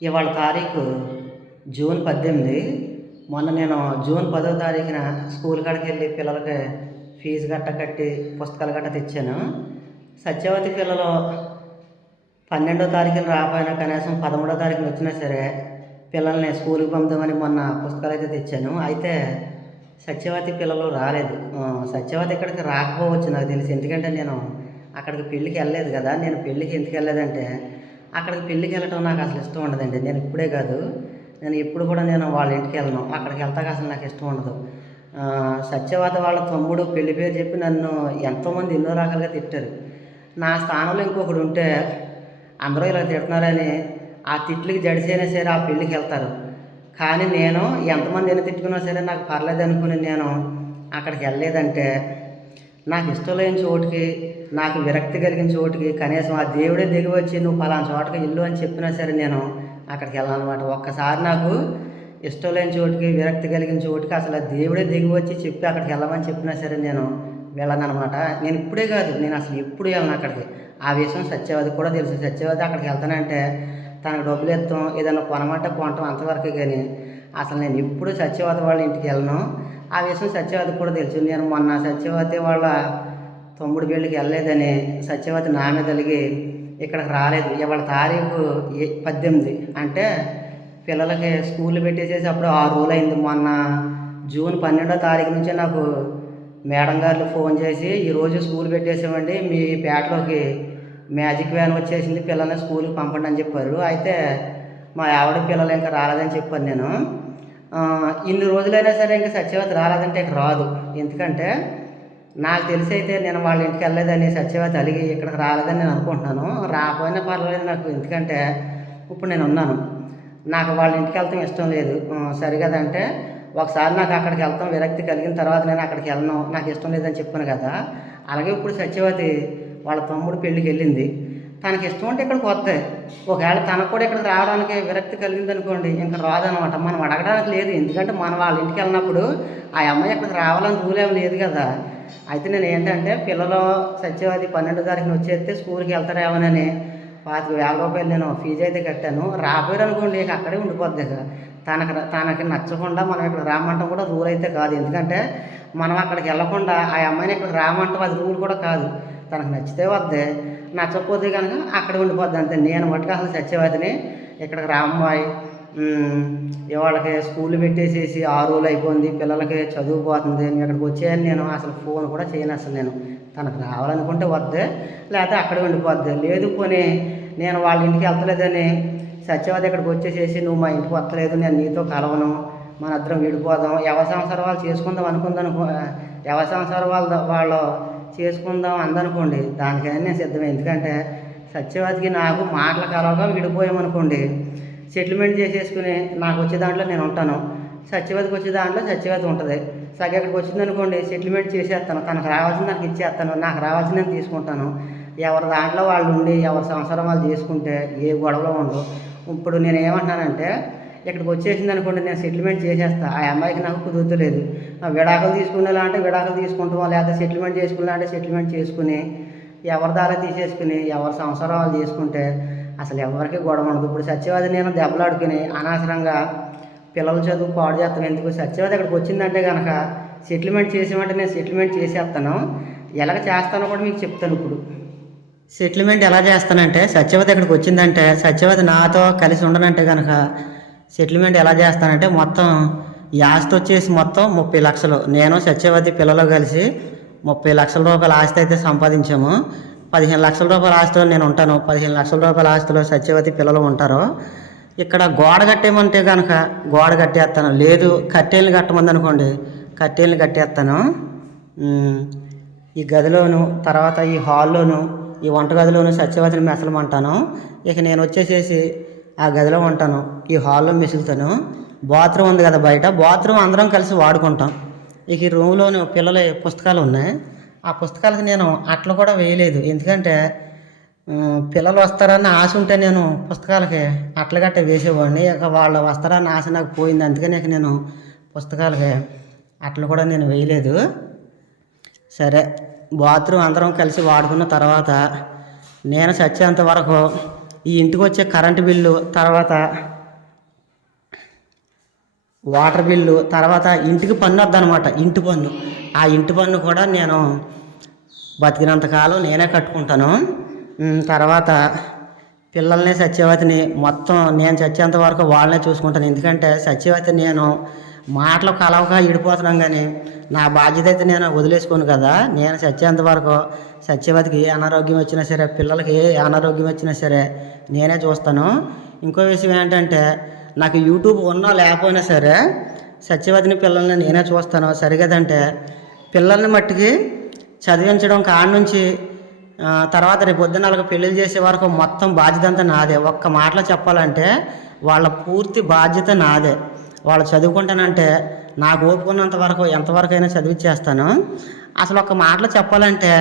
ఇవాళ తారీఖు జూన్ పద్దెనిమిది. మొన్న నేను జూన్ పదో తారీఖున స్కూల్ కాడికి వెళ్ళి పిల్లలకి ఫీజు గట్ట కట్టి పుస్తకాలు గట్ట తెచ్చాను. సత్యవతి పిల్లలు పన్నెండో తారీఖున రాకపోయినా కనీసం పదమూడో తారీఖున వచ్చినా సరే పిల్లల్ని స్కూల్కి పంపుదామని మొన్న పుస్తకాలు అయితే తెచ్చాను. అయితే సత్యవతి పిల్లలు రాలేదు. సత్యవతి ఇక్కడికి రాకపోవచ్చు నాకు తెలిసి. ఎందుకంటే నేను అక్కడికి పెళ్ళికి వెళ్ళలేదు కదా. నేను పెళ్ళికి ఎందుకు వెళ్ళలేదంటే అక్కడికి పెళ్ళికి వెళ్ళటం నాకు అసలు ఇష్టం ఉండదండి. నేను ఇప్పుడే కాదు. నేను ఇప్పుడు కూడా నేను వాళ్ళ ఇంటికి వెళ్ళను. అక్కడికి వెళ్తాక అసలు నాకు ఇష్టం ఉండదు. సత్యవాత వాళ్ళ తమ్ముడు పెళ్ళి పేరు చెప్పి నన్ను ఎంతోమంది ఎన్నో రకాలుగా తిట్టారు. నా స్థానంలో ఇంకొకడు ఉంటే అందరూ ఇలా తిడుతున్నారని ఆ తిట్లకి జడిసైనా సరే ఆ పెళ్ళికి వెళ్తారు. కానీ నేను ఎంతమంది ఎన్ని తిట్టుకున్నా సరే నాకు పర్లేదు అనుకుని నేను అక్కడికి వెళ్ళలేదంటే నాకు ఇష్టం లేని చోటుకి నాకు విరక్తి కలిగిన చోటుకి కనీసం ఆ దేవుడే దిగి వచ్చి నువ్వు పలానా చోటకి ఇల్లు అని చెప్పినా సరే నేను అక్కడికి వెళ్ళాలన్నమాట ఒక్కసారి నాకు ఇష్టం లేని చోటుకి విరక్తి కలిగిన చోటుకి అసలు ఆ దేవుడే దిగి వచ్చి చెప్పి అక్కడికి వెళ్ళమని చెప్పినా సరే నేను వెళ్ళను నేను ఇప్పుడే కాదు నేను అసలు ఎప్పుడు వెళ్ళను అక్కడికి. ఆ విషయం సత్యవాది కూడా తెలుసు. సత్యవాది అక్కడికి వెళ్తానంటే తనకు డబ్బులు ఇస్తాం ఏదైనా కొనమంటే కొనటం అంతవరకే కానీ అసలు నేను ఎప్పుడు సత్యవాద వాళ్ళ ఇంటికి వెళ్ళను. ఆ విషయం సత్యవతి కూడా తెలుసు నేను మొన్న సత్యవతి వాళ్ళ తమ్ముడి పెళ్ళికి వెళ్ళలేదని సత్యవతి నా మీద కలిగి ఇక్కడికి రాలేదు. ఇవాళ తారీఖు పద్దెనిమిది. అంటే పిల్లలకి స్కూల్ పెట్టేసేసి అప్పుడు ఆరు రోజులు అయింది. మొన్న జూన్ పన్నెండో తారీఖు నుంచే నాకు మేడం గారు ఫోన్ చేసి ఈరోజు స్కూల్ పెట్టేసామండి. మీ పేటలోకి మ్యాజిక్ వ్యాన్ వచ్చేసింది. పిల్లల్ని స్కూల్కి పంపండి అని చెప్పారు. అయితే మా ఆవిడ పిల్లలు ఇంకా రాలేదని చెప్పాను నేను. ఇన్ని రోజులైనా సరే ఇంకా సత్యవతి రాలేదంటే రాదు. ఎందుకంటే నాకు తెలిసి అయితే నేను వాళ్ళ ఇంటికి వెళ్ళలేదని సత్యవతి అలిగి ఇక్కడికి రాలేదని నేను అనుకుంటున్నాను. రాకపోయినా పర్వాలేదు నాకు ఎందుకంటే ఇప్పుడు నేను ఉన్నాను. నాకు వాళ్ళ ఇంటికి వెళ్తాం ఇష్టం లేదు. సరిగదంటే ఒకసారి నాకు అక్కడికి వెళ్తాం విరక్తి కలిగిన తర్వాత నేను అక్కడికి వెళ్ళను. నాకు ఇష్టం లేదని చెప్పాను కదా. అలాగే ఇప్పుడు సత్యవతి వాళ్ళ తమ్ముడు పెళ్ళికి వెళ్ళింది. తనకి ఇష్టం ఉంటే ఇక్కడికి వస్తాయి. ఒకవేళ తనకు కూడా ఇక్కడికి రావడానికి విరక్తి కలిగింది అనుకోండి ఇంకా రాదనమాట. మనం అడగడానికి లేదు. ఎందుకంటే మనం వాళ్ళ ఇంటికి వెళ్ళినప్పుడు ఆ అమ్మాయి ఇక్కడికి రావాలని రూల్ ఏమి లేదు కదా. అయితే నేను ఏంటంటే పిల్లలు సత్యవాది పన్నెండు తారీఖున వచ్చేస్తే స్కూల్కి వెళ్తారేమోనని పాతిక వేల రూపాయలు నేను ఫీజు అయితే కట్టాను. రాబోయారు అనుకోండి ఇక అక్కడే ఉండిపోద్ది ఇక. తనకు తనకి నచ్చకుండా మనం ఇక్కడ రామంటాం కూడా రూల్ అయితే కాదు. ఎందుకంటే మనం అక్కడికి వెళ్ళకుండా ఆ అమ్మాయిని ఇక్కడ రామంటాం అది రూల్ కూడా కాదు. తనకు నచ్చితే వద్దే నచ్చకపోతే కనుక అక్కడ ఉండిపోద్ది అంతే. నేను మటుకు అసలు సత్యవతిని ఇక్కడికి రామ్మాయి ఇవాళకి స్కూల్ పెట్టేసేసి ఆరు రోజులు అయిపోయింది పిల్లలకి చదువు పోతుంది నేను ఇక్కడికి వచ్చేయని నేను అసలు ఫోన్ కూడా చేయను అసలు నేను. తనకు రావాలనుకుంటే వద్దే లేకపోతే అక్కడే ఉండిపోద్ది. లేదు పోనీ నేను వాళ్ళ ఇంటికి వెళ్తలేదని సత్యవతి ఇక్కడికి వచ్చేసేసి నువ్వు మా ఇంటికి వస్తలేదు నేను నీతో కలవను మన ఇద్దరం విడిపోదాం ఎవరి సంవత్సరం వాళ్ళు చేసుకుందాం అనుకుందనుకో ఎవరి సంవత్సరం వాళ్ళ వాళ్ళు చేసుకుందాం అందనుకోండి. దానికైనా నేను సిద్ధమే. ఎందుకంటే సత్యవతికి నాకు మాటలు కలవగా విడిపోయామనుకోండి. సెటిల్మెంట్ చేసేసుకుని నాకు వచ్చే దాంట్లో నేను ఉంటాను. సత్యవతికి వచ్చే దాంట్లో సత్యవతి ఉంటుంది. సగ ఇక్కడికి వచ్చింది అనుకోండి సెటిల్మెంట్ చేసేస్తాను. తనకు రావాల్సింది నాకు ఇచ్చేస్తాను. నాకు రావాల్సింది నేను తీసుకుంటాను. ఎవరి దాంట్లో వాళ్ళు ఉండి ఎవరి సంవత్సరం వాళ్ళు చేసుకుంటే ఏ గొడవలు ఉండవు. ఇప్పుడు నేను ఏమంటున్నానంటే ఇక్కడికి వచ్చేసింది అనుకోండి నేను సెటిల్మెంట్ చేసేస్తా. ఆ అమ్మాయికి నాకు కుదురుతలేదు. ఆ విడాకులు తీసుకునేలా అంటే విడాకులు తీసుకుంటాం లేకపోతే సెటిల్మెంట్ చేసుకునేలా అంటే సెటిల్మెంట్ చేసుకుని ఎవరి దారా తీసేసుకుని ఎవరి సంవత్సరం వాళ్ళు చేసుకుంటే అసలు ఎవరికి గొడవ ఉండదు. ఇప్పుడు సత్యవాది నేను దెబ్బలాడుకుని అనవసరంగా పిల్లల చదువు పాడు చేస్తాం ఎందుకు? సత్యవాది ఇక్కడికి వచ్చిందంటే కనుక సెటిల్మెంట్ చేసామంటే నేను సెటిల్మెంట్ చేసేస్తాను. ఎలాగ చేస్తానో కూడా మీకు చెప్తాను ఇప్పుడు. సెటిల్మెంట్ ఎలా చేస్తానంటే సత్యవతి ఇక్కడికి వచ్చిందంటే సత్యవతి నాతో కలిసి ఉండనంటే కనుక సెటిల్మెంట్ ఎలా చేస్తానంటే మొత్తం ఈ ఆస్తి వచ్చేసి మొత్తం ముప్పై లక్షలు. నేను సత్యవతి పిల్లలు కలిసి ముప్పై లక్షల రూపాయల ఆస్తి అయితే సంపాదించాము. పదిహేను లక్షల రూపాయల ఆస్తిలో నేను ఉంటాను. పదిహేను లక్షల రూపాయల ఆస్తిలో సత్యవతి పిల్లలు ఉంటారు. ఇక్కడ గోడ కట్టేయమంటే కనుక గోడ కట్టేస్తాను. లేదు కట్టేళ్ళు కట్టమంది అనుకోండి కట్టేళ్ళు కట్టేస్తాను. ఈ గదిలోను తర్వాత ఈ హాల్లోను ఈ వంటగదిలోను సత్యవతిని మెసలమంటాను. ఇక నేను వచ్చేసేసి ఆ గదిలో ఉంటాను. ఈ హాల్లో మిసులుతాను. బాత్రూమ్ ఉంది కదా బయట. బాత్రూమ్ అందరం కలిసి వాడుకుంటాం. ఇక ఈ రూమ్లోని పిల్లల పుస్తకాలు ఉన్నాయి. ఆ పుస్తకాలకు నేను అట్లు కూడా వేయలేదు. ఎందుకంటే పిల్లలు వస్తారన్న ఆశ ఉంటే నేను పుస్తకాలకి అట్ల గట్ట వేసేవాడిని. ఇక వాళ్ళు వస్తారన్న ఆశ నాకు పోయింది. అందుకని ఇక నేను పుస్తకాలకి అట్లు కూడా నేను వేయలేదు. సరే. బాత్రూమ్ అందరం కలిసి వాడుకున్న తర్వాత నేను చచ్చేంత వరకు ఈ ఇంటికి వచ్చే కరెంటు బిల్లు తర్వాత వాటర్ బిల్లు తర్వాత ఇంటికి పన్ను వద్దనమాట ఇంటి పన్ను. ఆ ఇంటి పన్ను కూడా నేను బతికినంత కాలం నేనే కట్టుకుంటాను. తర్వాత పిల్లల్ని సత్యవతిని మొత్తం నేను చచ్చేంత వరకు వాళ్ళనే చూసుకుంటాను. ఎందుకంటే సత్యవతి నేను మాటలు కలవగా ఇడిపోతున్నాం కానీ నా బాధ్యత అయితే నేను వదిలేసుకోను కదా. నేను చచ్చేంత వరకు సత్యవతికి ఏ అనారోగ్యం వచ్చినా సరే పిల్లలకి ఏ అనారోగ్యం వచ్చినా సరే నేనే చూస్తాను. ఇంకో విషయం ఏంటంటే నాకు యూట్యూబ్ ఉన్నా లేకపోయినా సరే సత్యవతిని పిల్లల్ని నేనే చూస్తాను. సరిగదంటే పిల్లల్ని మట్టికి చదివించడం కాడ నుంచి తర్వాత రేపు పొద్దున్న వాళ్ళకి పెళ్ళిళ్ళు చేసే వరకు మొత్తం బాధ్యత అంతా నాదే. ఒక్క మాటలో చెప్పాలంటే వాళ్ళ పూర్తి బాధ్యత నాదే. వాళ్ళు చదువుకుంటానంటే నాకు ఓపుకున్నంత వరకు ఎంతవరకు అయినా చదివిచ్చేస్తాను. అసలు ఒక మాటలో చెప్పాలంటే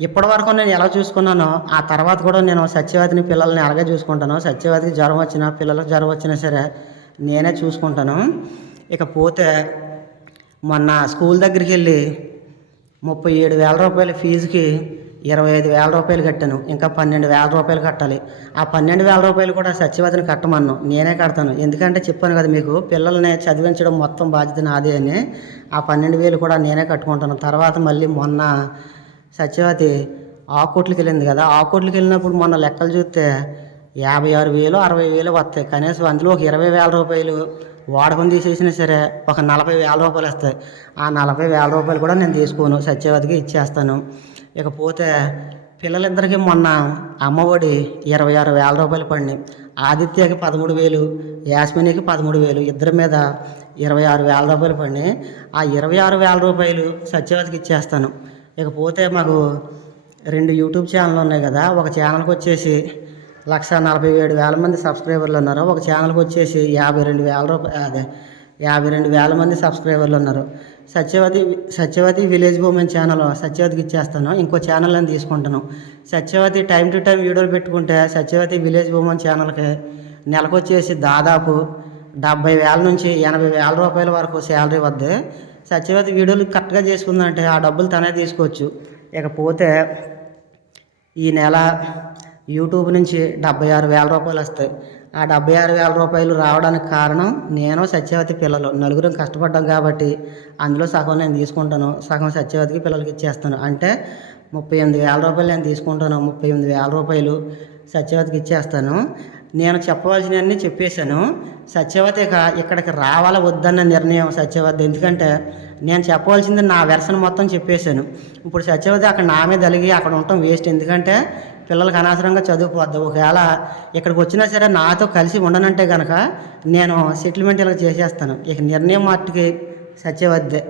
ఇప్పటి వరకు నేను ఎలా చూసుకున్నానో ఆ తర్వాత కూడా నేను సత్యవతిని పిల్లల్ని అలాగే చూసుకుంటాను సత్యవతికి జ్వరం వచ్చినా పిల్లలకు జ్వరం వచ్చినా సరే నేనే చూసుకుంటాను. ఇక పోతే మొన్న స్కూల్ దగ్గరికి వెళ్ళి ముప్పై ఏడు వేల రూపాయల ఫీజుకి ఇరవై ఐదు వేల రూపాయలు కట్టాను. ఇంకా పన్నెండు వేల రూపాయలు కట్టాలి. ఆ పన్నెండు వేల రూపాయలు కూడా సత్యవతిని కట్టమన్ను నేనే కడతాను. ఎందుకంటే చెప్పాను కదా మీకు పిల్లల్ని చదివించడం మొత్తం బాధ్యత నాదే అని. ఆ పన్నెండు వేలు కూడా నేనే కట్టుకుంటాను. తర్వాత మళ్ళీ మొన్న సత్యవతి ఆకోట్లకి వెళ్ళింది కదా. ఆకోట్లకి వెళ్ళినప్పుడు మొన్న లెక్కలు చూస్తే యాభై ఆరు వేలు అరవై వేలు వస్తాయి. కనీసం అందులో ఒక ఇరవై వేల రూపాయలు వాడకం తీసేసినా సరే ఒక నలభై వేల రూపాయలు వస్తాయి. ఆ నలభై వేల రూపాయలు కూడా నేను తీసుకోను. సత్యవతికి ఇచ్చేస్తాను. ఇకపోతే పిల్లలిద్దరికీ మొన్న అమ్మఒడి ఇరవై ఆరు వేల రూపాయలు పడినాయి. ఆదిత్యకి పదమూడు వేలు యాస్మినికి పదమూడు వేలు ఇద్దరి మీద ఇరవై ఆరు వేల రూపాయలు పడినాయి. ఆ ఇరవై ఆరు వేల రూపాయలు సత్యవతికి ఇచ్చేస్తాను. ఇకపోతే మాకు రెండు యూట్యూబ్ ఛానల్ ఉన్నాయి కదా ఒక ఛానల్కి వచ్చేసి లక్ష నలభై ఏడు వేల మంది సబ్స్క్రైబర్లు ఉన్నారు. ఒక ఛానల్కి వచ్చేసి యాభై రెండు వేల రూపాయలు అదే యాభై రెండు వేల మంది సబ్స్క్రైబర్లు ఉన్నారు. Satyavathi Satyavathi village women channel సత్యవతికి ఇచ్చేస్తాను. ఇంకో ఛానల్ అని తీసుకుంటాను. సత్యవతి టైం టు టైం వీడియోలు పెట్టుకుంటే సత్యవతి విలేజ్ ఉమెన్ ఛానల్కి నెలకొచ్చేసి దాదాపు డెబ్బై వేల నుంచి ఎనభై వేల రూపాయల వరకు శాలరీ వద్ద. సత్యవతి వీడియోలు కరెక్ట్గా చేసుకుందంటే ఆ డబ్బులు తనే తీసుకోవచ్చు. ఇకపోతే ఈ నెల యూట్యూబ్ నుంచి డెబ్బై ఆరు వేల రూపాయలు వస్తాయి. ఆ డెబ్బై ఆరు వేల రూపాయలు రావడానికి కారణం నేను సత్యవతి పిల్లలు. నలుగురం కష్టపడ్డాం కాబట్టి అందులో సగం నేను తీసుకుంటాను. సగం సత్యవతికి పిల్లలకి ఇచ్చేస్తాను. అంటే ముప్పై ఎనిమిది వేల రూపాయలు నేను తీసుకుంటాను. ముప్పై ఎనిమిది వేల రూపాయలు సత్యవతికి ఇచ్చేస్తాను. నేను చెప్పవలసినవన్నీ చెప్పేశాను. సత్యవతి ఇక్కడికి రావాలా వద్దన్న నిర్ణయం సత్యవతి. ఎందుకంటే నేను చెప్పవలసింది నా వెర్షన్ మొత్తం చెప్పేశాను. ఇప్పుడు సత్యవతి అక్కడ నా మీద అలిగి అక్కడ ఉండటం వేస్ట్ ఎందుకంటే పిల్లలకి అనవసరంగా చదువుకోవద్దు. ఒకవేళ ఇక్కడికి వచ్చినా సరే నాతో కలిసి ఉండనంటే కనుక నేను సెటిల్మెంట్ ఇలా చేసేస్తాను. ఇక నిర్ణయం మట్టుకి సత్యవద్దే